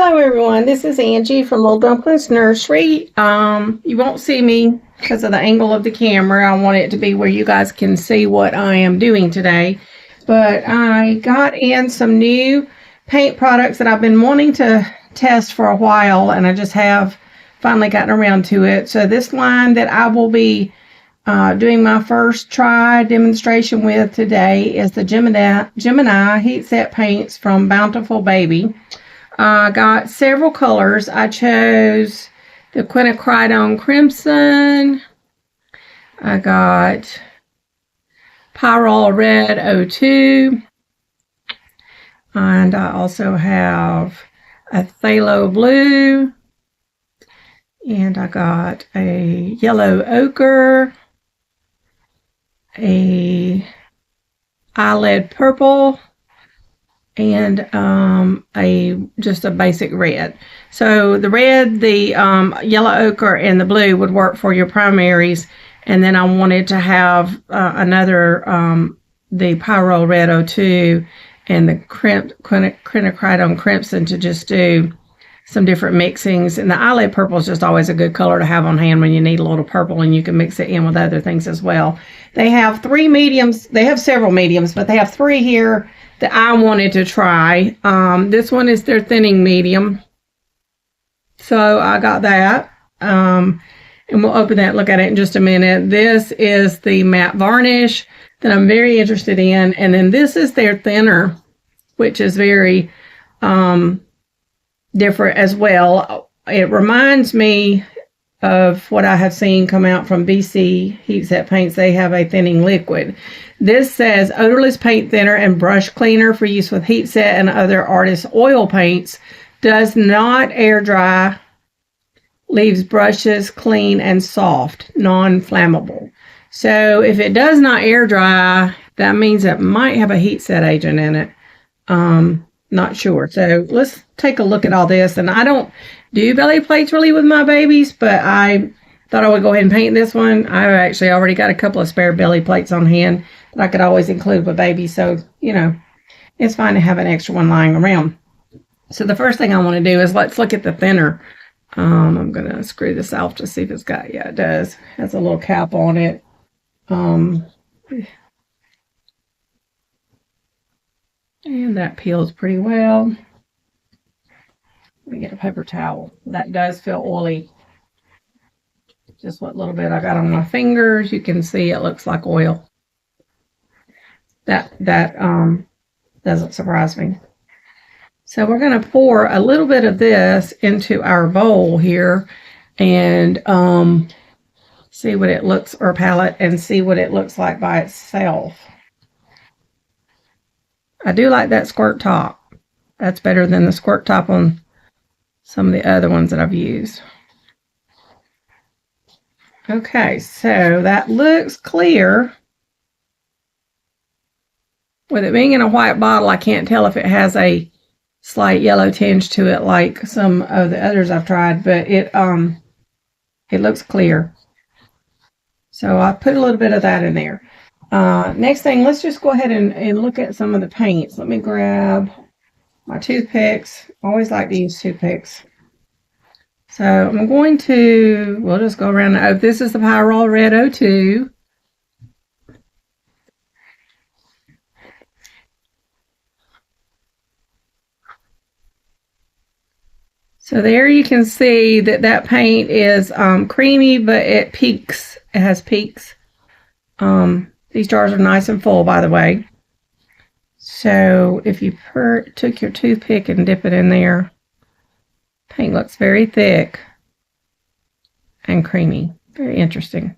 Hello everyone, this is Angie from Lil Dumplins Nursery. You won't see me because of the angle of the camera. I want it to be where you guys can see what I am doing today. But I got in some new paint products that I've been wanting to test for a while, and I just have finally gotten around to it. So this line that I will be doing my first try demonstration with today is the Gemini Heatset Paints from Bountiful Baby. I got several colors. I chose the quinacridone crimson. I got pyrrole red 02. And I also have a phthalo blue. And I got a yellow ochre, a eyelid purple, and just a basic red. So the red, the yellow ochre, and the blue would work for your primaries. And then I wanted to have another, the pyrrole red 02 and the quinacridone crimson to just do some different mixings. And the eyelid purple is just always a good color to have on hand when you need a little purple, and you can mix it in with other things as well. They have three mediums. They have several mediums, but they have three here that I wanted to try. This one is their thinning medium. So I got that. And we'll open that and look at it in just a minute. This is the matte varnish that I'm very interested in. And then this is their thinner, which is very different as well. It reminds me of what I have seen come out from BC Heatset Paints. They have a thinning liquid. This says odorless paint thinner and brush cleaner for use with heat set and other artist oil paints. Does not air dry. Leaves brushes clean and soft, non-flammable. So if it does not air dry, that means it might have a heat set agent in it. Not sure. So let's take a look at all this. And I don't do belly plates really with my babies, but I thought I would go ahead and paint this one. I've actually already got a couple of spare belly plates on hand that I could always include with babies. So, you know, it's fine to have an extra one lying around. So the first thing I want to do is let's look at the thinner. I'm going to screw this off to see if it's got, yeah, it does. It has a little cap on it. And that peels pretty well. Let me get a paper towel. That does feel oily. Just what little bit I got on my fingers, you can see it looks like oil. That doesn't surprise me. So we're going to pour a little bit of this into our bowl here and see what it looks, or palette, and see what it looks like by itself. I do like that squirt top. That's better than the squirt top on some of the other ones that I've used. Okay, so that looks clear. With it being in a white bottle, I can't tell if it has a slight yellow tinge to it like some of the others I've tried, but it looks clear. So I put a little bit of that in there. Next thing, let's just go ahead and look at some of the paints. Let me grab my toothpicks. I always like to use toothpicks. So I'm going to, we'll just go around. Oh, this is the Pyrrole Red 02. So there you can see that that paint is creamy, but it peaks. It has peaks. These jars are nice and full, by the way. So if you took your toothpick and dip it in there, paint looks very thick and creamy. Very interesting.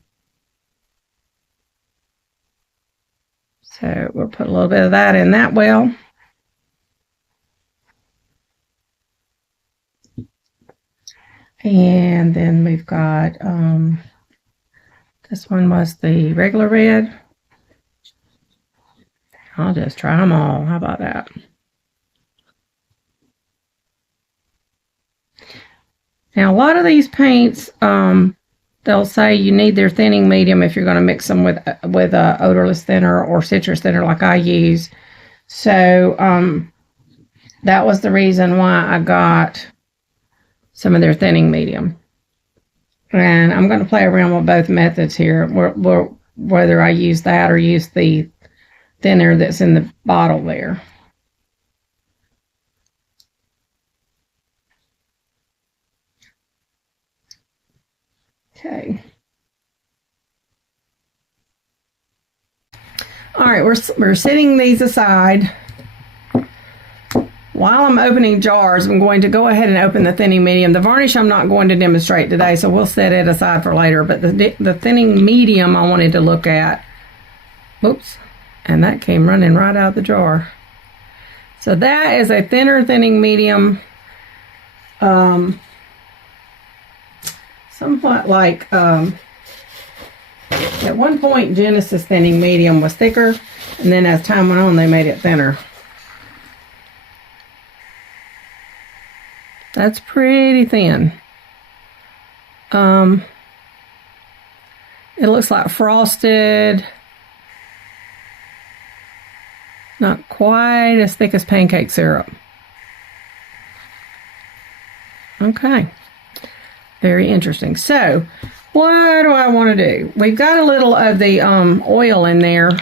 So we'll put a little bit of that in that well. And then we've got, this one was the regular red. I'll just try them all. How about that? Now, a lot of these paints, they'll say you need their thinning medium if you're going to mix them with odorless thinner or citrus thinner like I use. So that was the reason why I got some of their thinning medium. And I'm going to play around with both methods here, whether I use that or use the thinner that's in the bottle there. Okay. All right, we're setting these aside. While I'm opening jars, I'm going to go ahead and open the thinning medium. The varnish I'm not going to demonstrate today, so we'll set it aside for later. But the thinning medium I wanted to look at. Oops, and that came running right out of the jar. So that is a thinner thinning medium. Somewhat like, at one point Genesis thinning medium was thicker, and then as time went on they made it thinner. That's pretty thin. It looks like frosted. Not quite as thick as pancake syrup. Okay. Very interesting. So, what do I want to do? We've got a little of the oil in there.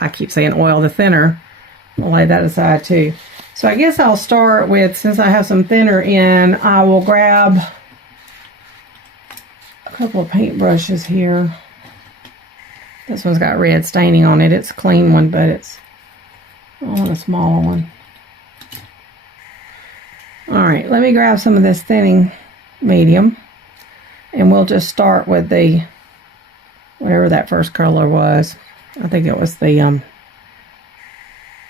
I keep saying oil, the thinner. I'll lay that aside too. So I guess I'll start with, since I have some thinner in, I will grab a couple of paint brushes here. This one's got red staining on it. It's a clean one, but I want a smaller one. Alright, let me grab some of this thinning medium. And we'll just start with the, whatever that first color was. I think it was the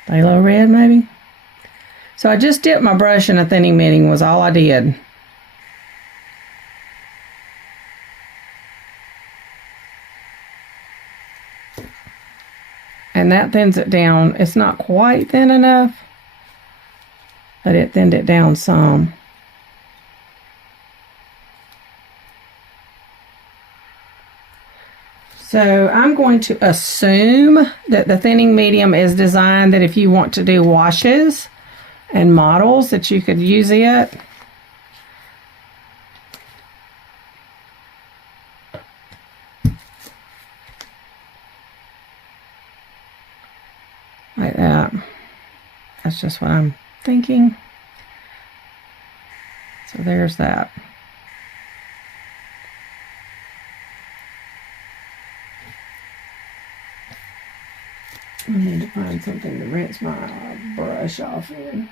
phthalo red, maybe. So I just dipped my brush in a thinning medium was all I did. And that thins it down. It's not quite thin enough, but it thinned it down some. So I'm going to assume that the thinning medium is designed that if you want to do washes and models that you could use it. Like that. That's just what I'm thinking. So there's that. I need to find something to rinse my brush off in.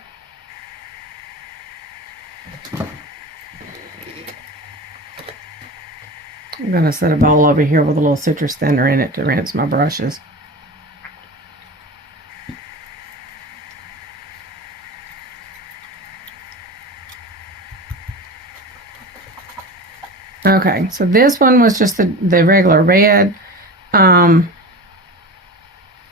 I'm going to set a bowl over here with a little citrus thinner in it to rinse my brushes. Okay, so this one was just the regular red.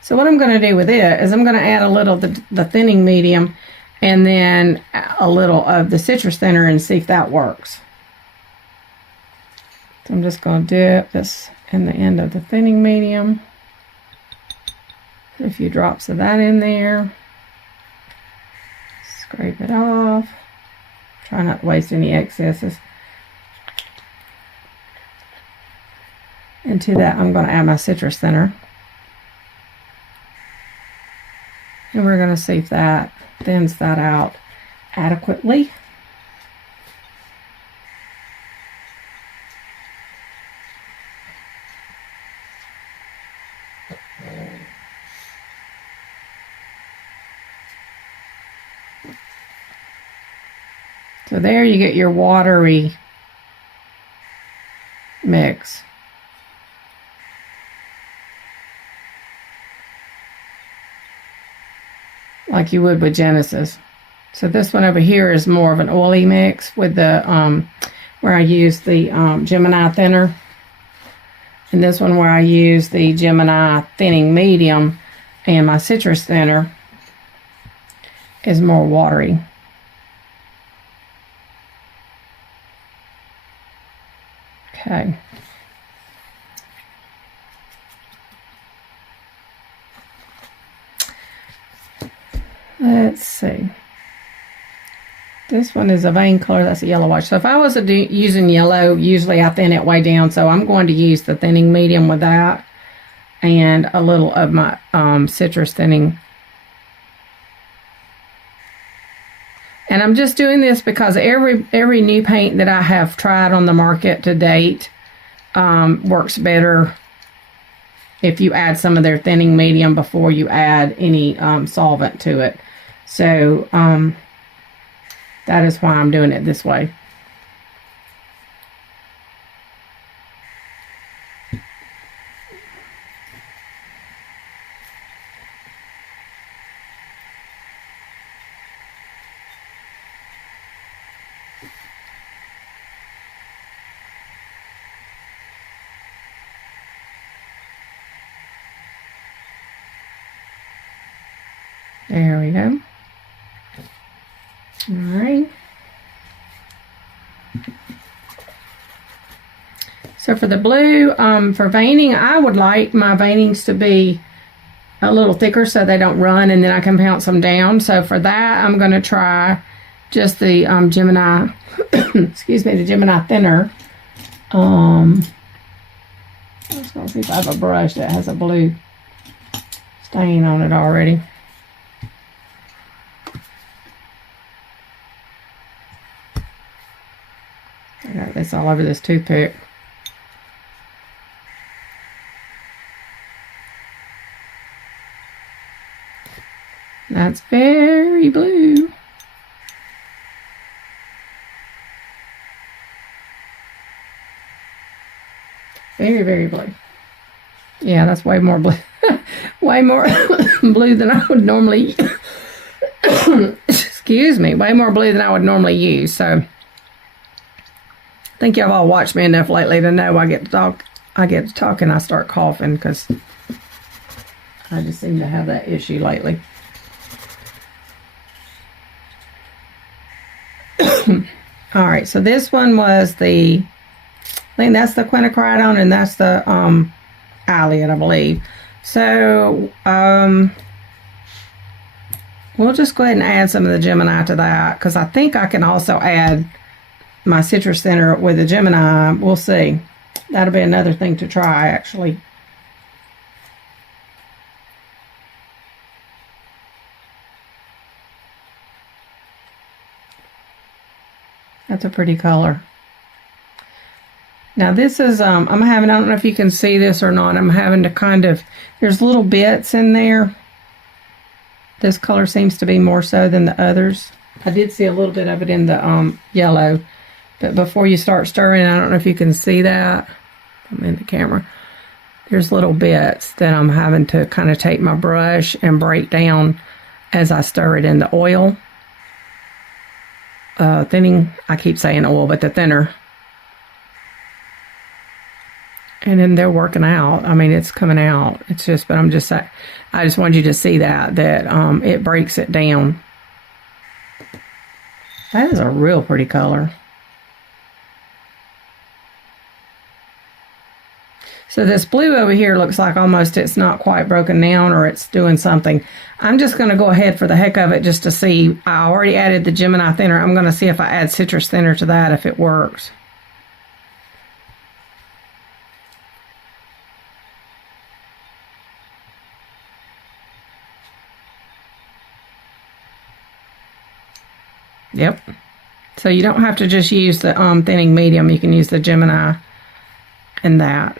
So what I'm going to do with it is I'm going to add a little the thinning medium and then a little of the citrus thinner and see if that works. So I'm just going to dip this in the end of the thinning medium. Put a few drops of that in there. Scrape it off. Try not to waste any excesses. And to that I'm going to add my citrus thinner. And we're going to see if that thins that out adequately. So there you get your watery mix. Like you would with Genesis. So this one over here is more of an oily mix with the where I use the Gemini thinner, and this one where I use the Gemini thinning medium and my citrus thinner is more watery. Okay. Let's see. This one is a vein color. That's a yellow wash. So if I was using yellow, usually I thin it way down. So I'm going to use the thinning medium with that and a little of my citrus thinning. And I'm just doing this because every new paint that I have tried on the market to date works better if you add some of their thinning medium before you add any solvent to it. So that is why I'm doing it this way. There we go. All right. So for the blue, for veining, I would like my veinings to be a little thicker so they don't run, and then I can pounce them down. So for that, I'm going to try just the Gemini, excuse me, the Gemini thinner. I'm just going to see if I have a brush that has a blue stain on it already. I got this all over this toothpick. That's very blue. Very, very blue. Yeah, that's way more blue. Way more blue than I would normally excuse me, way more blue than I would normally use. So I think y'all all watched me enough lately to know I get to talk and I start coughing because I just seem to have that issue lately. All right, so this one was I think that's the quinacridone and that's the eyelid, I believe. So we'll just go ahead and add some of the Gemini to that because I think I can also add my citrus thinner with the Gemini. We'll see. That'll be another thing to try, actually. That's a pretty color. Now this is, I don't know if you can see this or not, I'm having to kind of, there's little bits in there. This color seems to be more so than the others. I did see a little bit of it in the yellow, but before you start stirring, I don't know if you can see that. I'm in the camera. There's little bits that I'm having to kind of take my brush and break down as I stir it in the oil. Thinning, I keep saying oil, but the thinner. And then they're working out. I mean, it's coming out. It's just, but I'm just saying, I just wanted you to see that it breaks it down. That is a real pretty color. So this blue over here looks like almost it's not quite broken down or it's doing something. I'm just going to go ahead for the heck of it just to see. I already added the Gemini thinner. I'm going to see if I add citrus thinner to that, if it works. Yep. So you don't have to just use the thinning medium. You can use the Gemini and that.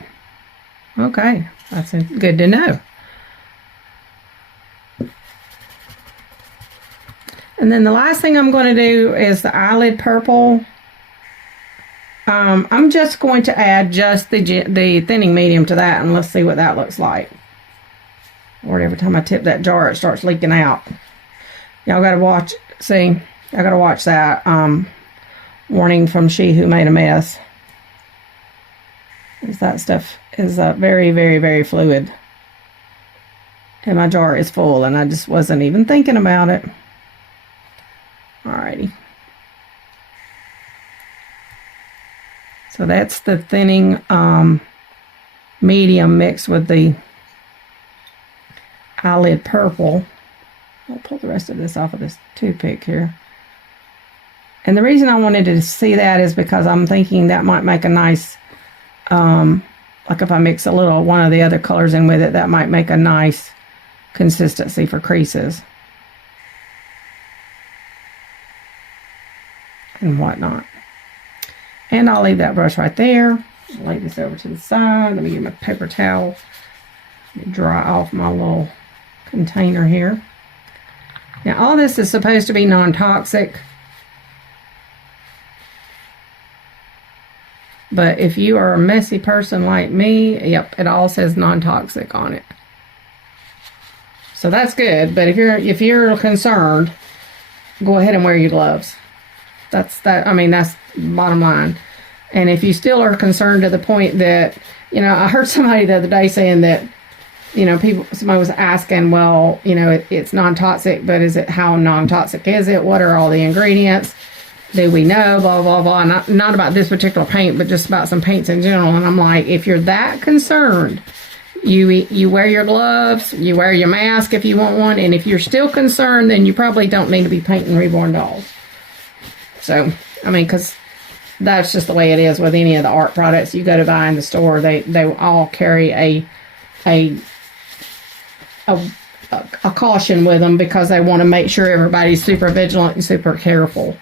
Okay, that's good to know. And then the last thing I'm going to do is the eyelid purple. I'm just going to add just the thinning medium to that, and let's see what that looks like. Or every time I tip that jar, it starts leaking out. Y'all got to watch. See, I got to watch that. Warning from She Who Made a Mess. That stuff is very, very, very fluid. And my jar is full, and I just wasn't even thinking about it. Alrighty. So that's the thinning medium mixed with the eyelid purple. I'll pull the rest of this off of this toothpick here. And the reason I wanted to see that is because I'm thinking that might make a nice, like if I mix a little one of the other colors in with it, that might make a nice consistency for creases and whatnot. And I'll leave that brush right there. I'll lay this over to the side. Let me get my paper towel. Dry off my little container here. Now all this is supposed to be non-toxic, but if you are a messy person like me, yep, it all says non-toxic on it. So that's good. But if you're concerned, go ahead and wear your gloves. That's bottom line. And if you still are concerned to the point that, I heard somebody the other day saying that, somebody was asking, well, it's non-toxic, but how non-toxic is it? What are all the ingredients? Do we know? Blah, blah, blah. Not about this particular paint, but just about some paints in general. And I'm like, if you're that concerned, you wear your gloves, you wear your mask if you want one. And if you're still concerned, then you probably don't need to be painting reborn dolls. So, because that's just the way it is with any of the art products you go to buy in the store. They all carry a caution with them because they want to make sure everybody's super vigilant and super careful.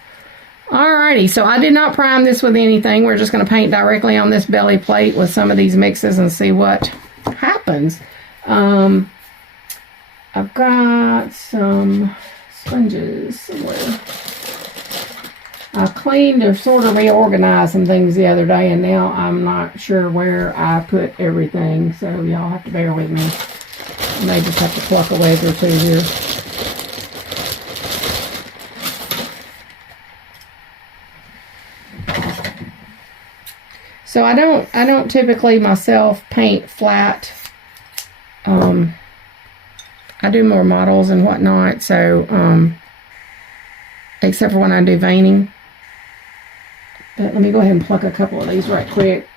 Alrighty, so I did not prime this with anything. We're just going to paint directly on this belly plate with some of these mixes and see what happens. I've got some sponges somewhere. I cleaned or sort of reorganized some things the other day, and now I'm not sure where I put everything, so y'all have to bear with me. I may just have to pluck a wedge or two here. So I don't typically myself paint flat. I do more models and whatnot, so except for when I do veining. But let me go ahead and pluck a couple of these right quick.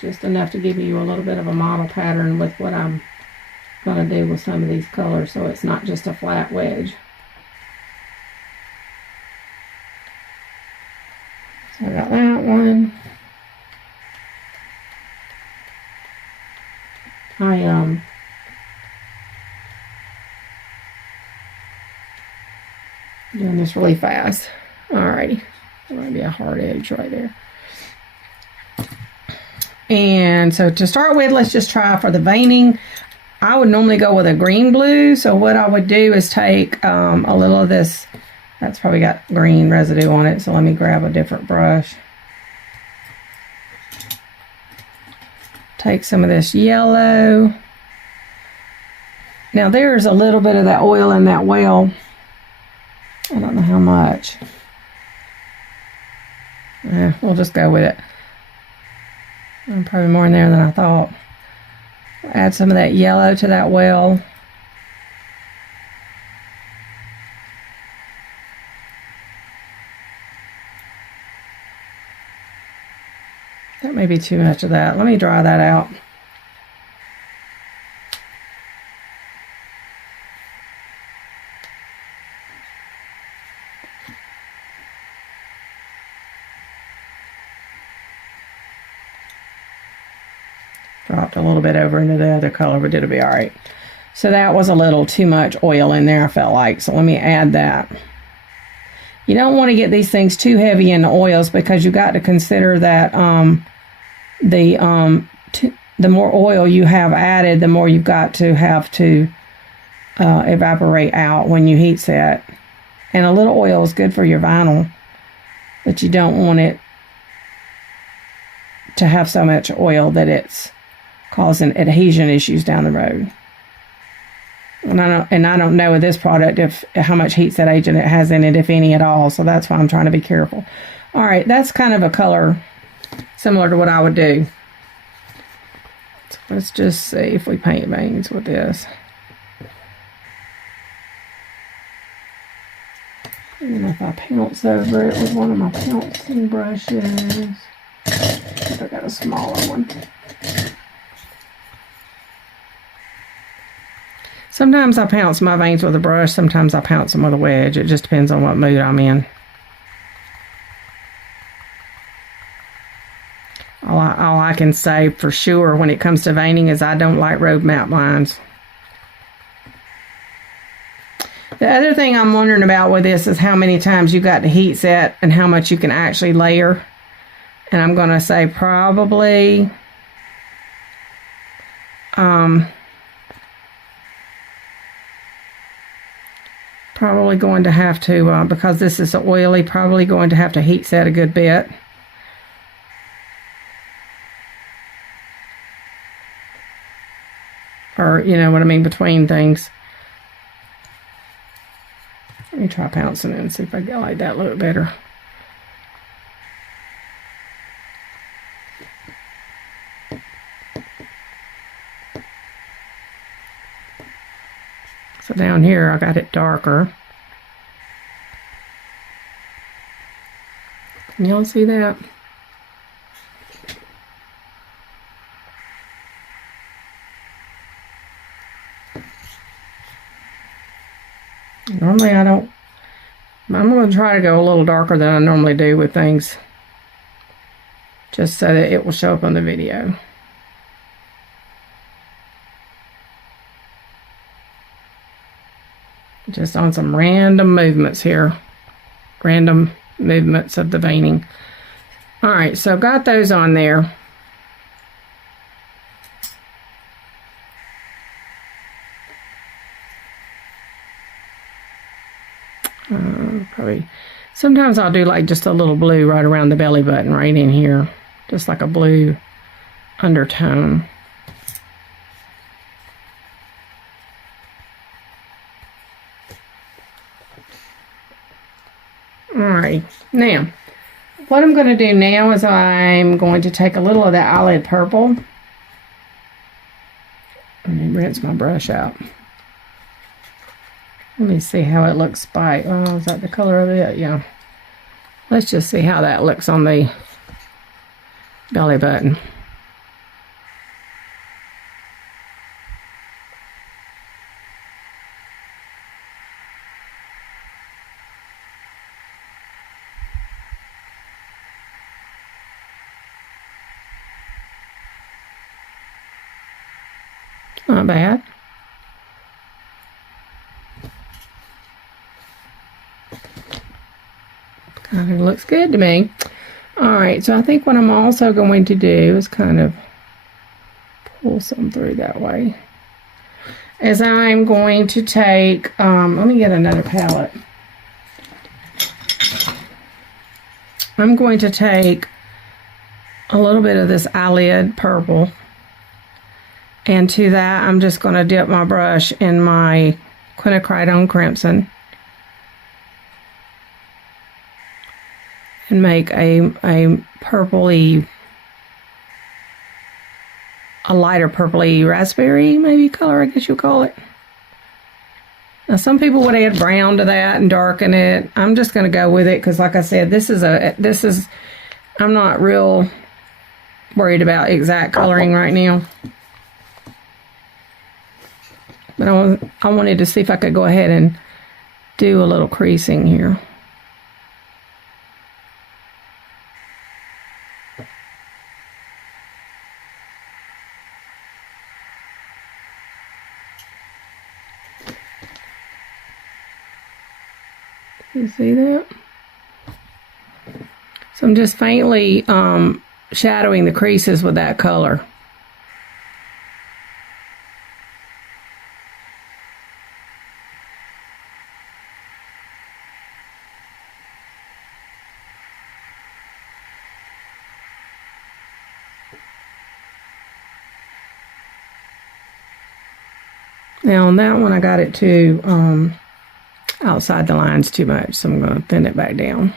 Just enough to give you a little bit of a model pattern with what I'm going to do with some of these colors, so it's not just a flat wedge. So I got that one. Doing this really fast. Alrighty. There might be a hard edge right there. And so to start with, let's just try for the veining. I would normally go with a green blue. So what I would do is take a little of this. That's probably got green residue on it. So let me grab a different brush. Take some of this yellow. Now there's a little bit of that oil in that well. I don't know how much. We'll just go with it. Probably more in there than I thought. Add some of that yellow to that well. That may be too much of that. Let me dry that out. Dropped a little bit over into the other color, but it'll be all right. So that was a little too much oil in there, I felt like. So let me add that. You don't want to get these things too heavy in the oils because you got to consider that the more oil you have added, the more you've got to have to evaporate out when you heat set. And a little oil is good for your vinyl, but you don't want it to have so much oil that it's causing adhesion issues down the road. And I don't know with this product how much heat set agent it has in it, if any at all. So that's why I'm trying to be careful. All right, that's kind of a color similar to what I would do. So let's just see if we paint veins with this. And if I pounce over it with one of my pouncing brushes. I got a smaller one. Sometimes I pounce my veins with a brush, sometimes I pounce them with a wedge. It just depends on what mood I'm in. I can say for sure when it comes to veining is I don't like road map lines. The other thing I'm wondering about with this is how many times you got to heat set and how much you can actually layer. And I'm going to say probably probably going to have to, because this is oily, probably going to have to heat set a good bit. Or, you know what I mean, between things. Let me try pouncing it and see if I get like that a little bit better. So down here I got it darker. Can y'all see that? Normally I don't. I'm going to try to go a little darker than I normally do with things, just so that it will show up on the video. Just on some random movements here. Random movements of the veining. Alright, so got those on there. Probably. Sometimes I'll do like just a little blue right around the belly button right in here. Just like a blue undertone. Alright, now what I'm going to do now is I'm going to take a little of that eyelid purple. Let me rinse my brush out. Let me see how it looks by. Oh, is that the color of it? Yeah. Let's just see how that looks on the belly button. Not bad. Kind of looks good to me. Alright, so I think what I'm also going to do is kind of pull some through that way. As I'm going to take, let me get another palette. I'm going to take a little bit of this eyelid purple, and to that I'm just going to dip my brush in my quinacridone crimson and make a purpley, a lighter purpley raspberry maybe color, I guess you'll call it. Now some people would add brown to that and darken it. I'm just going to go with it because like I said, this is I'm not real worried about exact coloring right now. But I wanted to see if I could go ahead and do a little creasing here. You see that? So I'm just faintly shadowing the creases with that color. Now on that one I got it to outside the lines too much, so I'm going to thin it back down.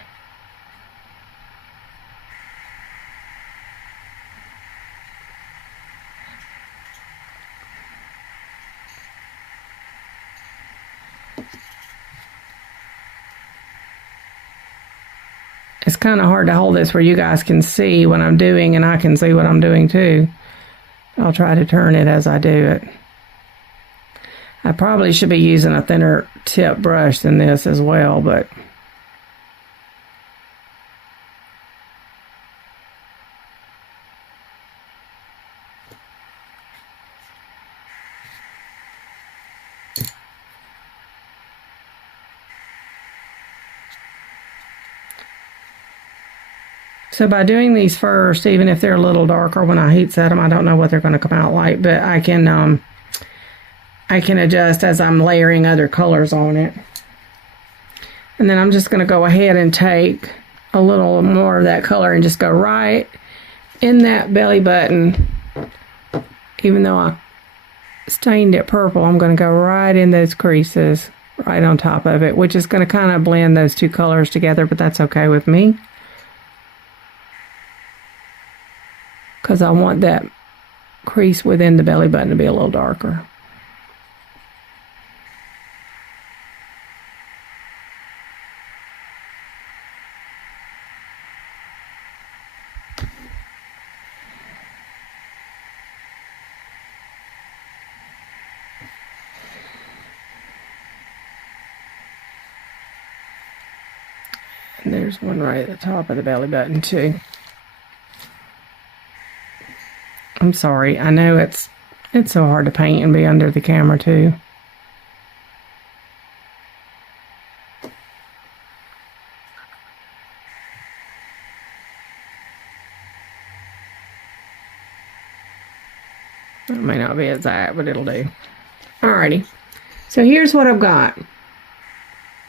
It's kind of hard to hold this where you guys can see what I'm doing and I can see what I'm doing too. I'll try to turn it as I do it. I probably should be using a thinner tip brush than this as well, but So by doing these first, even if they're a little darker when I heat set them, I don't know what they're going to come out like, but I can adjust as I'm layering other colors on it. And then I'm just going to go ahead and take a little more of that color and just go right in that belly button. Even though I stained it purple, I'm going to go right in those creases, right on top of it, which is going to kind of blend those two colors together, but that's okay with me, because I want that crease within the belly button to be a little darker. And there's one right at the top of the belly button too. I'm sorry, I know it's so hard to paint and be under the camera too. It may not be exact, but it'll do. Alrighty, so here's what I've got.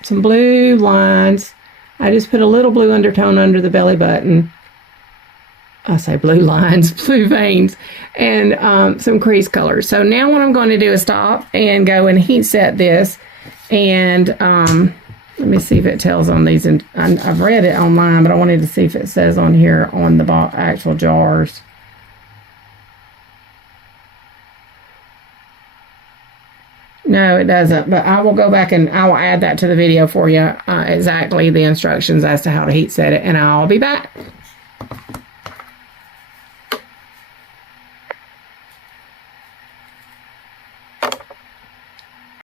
Some blue lines. I just put a little blue undertone under the belly button. I say blue lines, blue veins, and some crease colors. So now what I'm going to do is stop and go and heat set this. And let me see if it tells on these. And I've read it online, but I wanted to see if it says on here on the actual jars. No, it doesn't, but I will go back and I will add that to the video for you, exactly the instructions as to how to heat set it, and I'll be back.